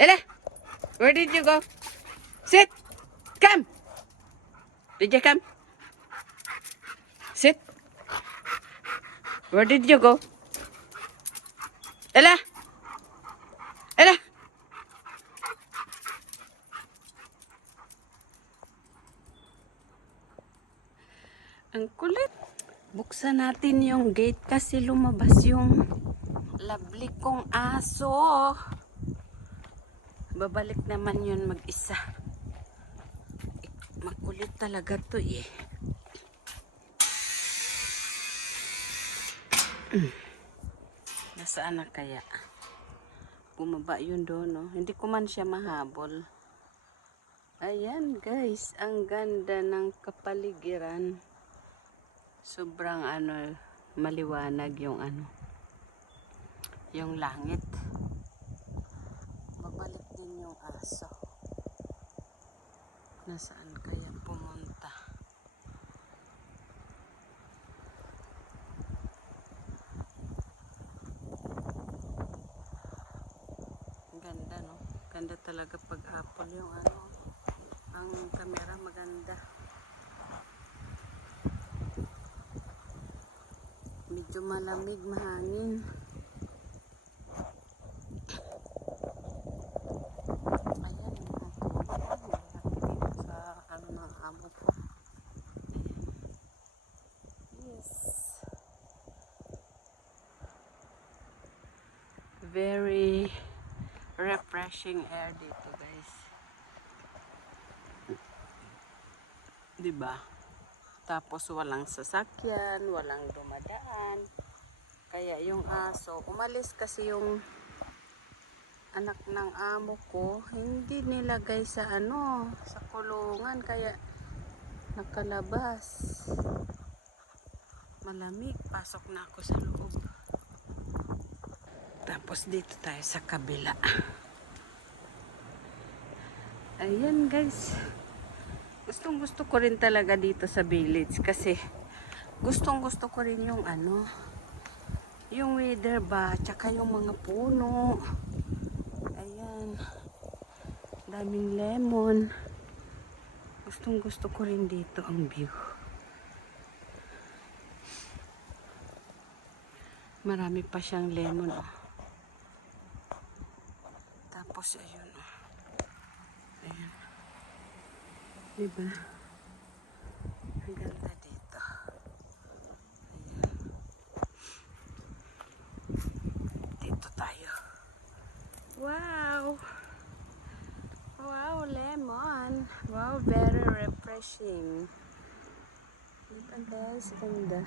Ella, where did you go? Sit. Come. Did you come? Sit. Where did you go? Ella. Ella. Ang kulit. Buksan natin yung gate kasi lumabas yung lovely kong aso. Babalik naman yun mag-isa. Makulit talaga to eh. Nasaan na kaya? Bumaba yun doon, no? Hindi ko man siya mahabol. Ayan guys, ang ganda ng kapaligiran. Sobrang maliwanag yung yung langit. Babalik din yung aso. Nasaan kaya pumunta? Ganda, no? Ganda talaga pag apple yung ang camera maganda. Medyo malamig, mahangin. Ayan, sa ng amo ko. Yes. Very refreshing air dito, guys. Diba? Tapos walang sasakyan, walang dumadaan. Kaya yung aso, umalis kasi yung anak ng amo ko, hindi nilagay sa sa kulungan, kaya nakalabas. Malamig, pasok na ako sa loob. Tapos dito tayo sa kabila. Ayan guys. Gustong gusto ko rin talaga dito sa village kasi gustong gusto ko rin yung yung weather ba, tsaka yung mga puno. Ayan. Daming lemon. Gustong gusto ko rin dito ang view. Marami pa siyang lemon. Tapos ayun. Ayan. Diba? Ang ganda dito. Ayan. Dito tayo. Wow! Wow, lemon. Wow, very refreshing. Diba guys? Ganda.